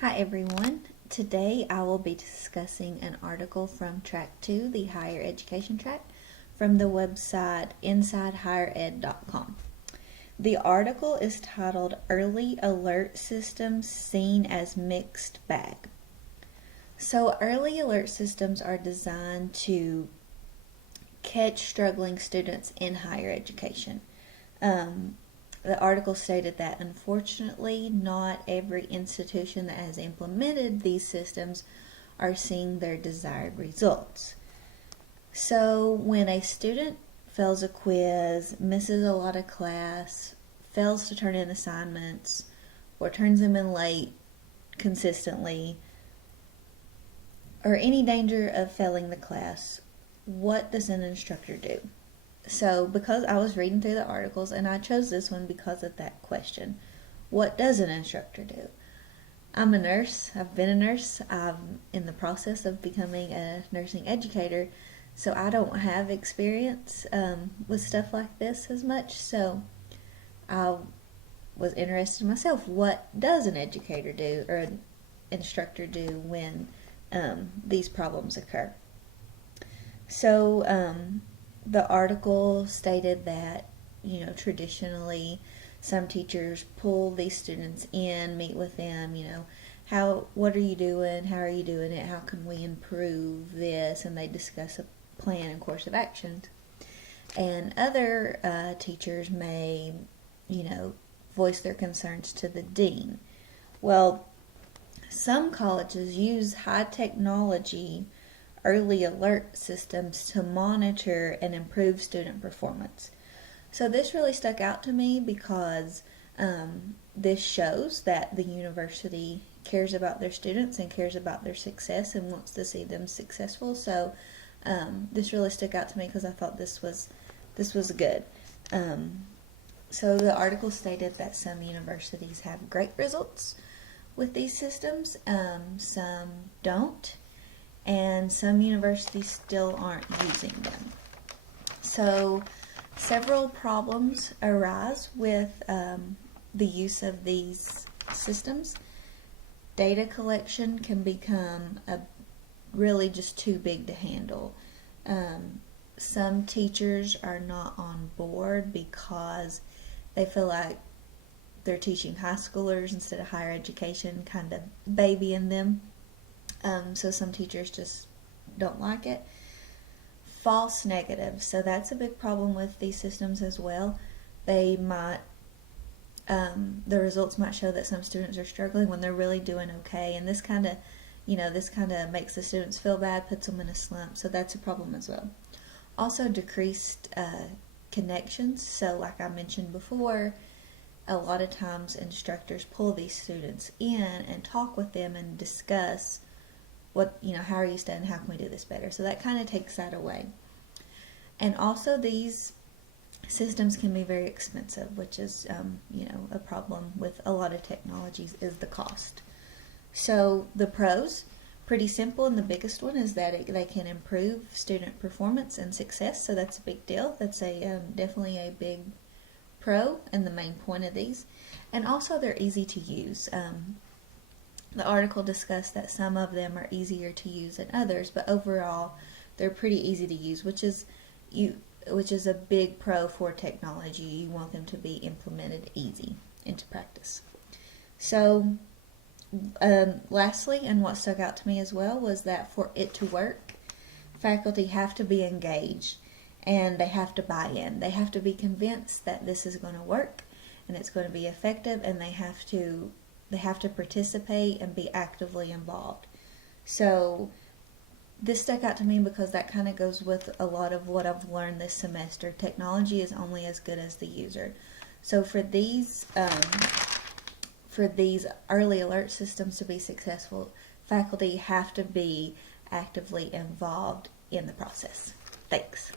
Hi everyone. Today I will be discussing an article from Track 2, the Higher Education Track, from the website InsideHigherEd.com. The article is titled Early Alert Systems Seen as Mixed Bag. So early alert systems are designed to catch struggling students in higher education. The article stated that unfortunately not every institution that has implemented these systems are seeing their desired results. So when a student fails a quiz, misses a lot of class, fails to turn in assignments, or turns them in late consistently, or any danger of failing the class, what does an instructor do? So because I was reading through the articles and I chose this one because of that question. What does an instructor do? I'm a nurse. I've been a nurse. I'm in the process of becoming a nursing educator. So I don't have experience with stuff like this as much. So I was interested myself. What does an educator do or an instructor do when these problems occur? So the article stated that, traditionally some teachers pull these students in, meet with them, what are you doing? How are you doing it? How can we improve this? And they discuss a plan and course of actions. And other teachers may, voice their concerns to the dean. Well, some colleges use high technology early alert systems to monitor and improve student performance. So this really stuck out to me because this shows that the university cares about their students and cares about their success and wants to see them successful. So this really stuck out to me because I thought this was good. So the article stated that some universities have great results with these systems, some don't, and some universities still aren't using them. So several problems arise with the use of these systems. Data collection can become really just too big to handle. Some teachers are not on board because they feel like they're teaching high schoolers instead of higher education, kind of babying them. So some teachers just don't like it. False negatives. So that's a big problem with these systems as well. They might, the results might show that some students are struggling when they're really doing okay. And this kind of makes the students feel bad, puts them in a slump. So that's a problem as well. Also decreased connections. So like I mentioned before, a lot of times instructors pull these students in and talk with them and discuss how are you studying, how can we do this better? So that kind of takes that away. And also these systems can be very expensive, which is, a problem with a lot of technologies is the cost. So the pros, pretty simple, and the biggest one is that they can improve student performance and success, so that's a big deal. That's definitely a big pro and the main point of these. And also they're easy to use. The article discussed that some of them are easier to use than others, but overall they're pretty easy to use, which is a big pro for technology. You want them to be implemented easy into practice. So lastly, and what stuck out to me as well, was that for it to work, faculty have to be engaged and they have to buy in. They have to be convinced that this is going to work and it's going to be effective, and they have to participate and be actively involved. So this stuck out to me because that kind of goes with a lot of what I've learned this semester. Technology is only as good as the user. So for these early alert systems to be successful, faculty have to be actively involved in the process. Thanks.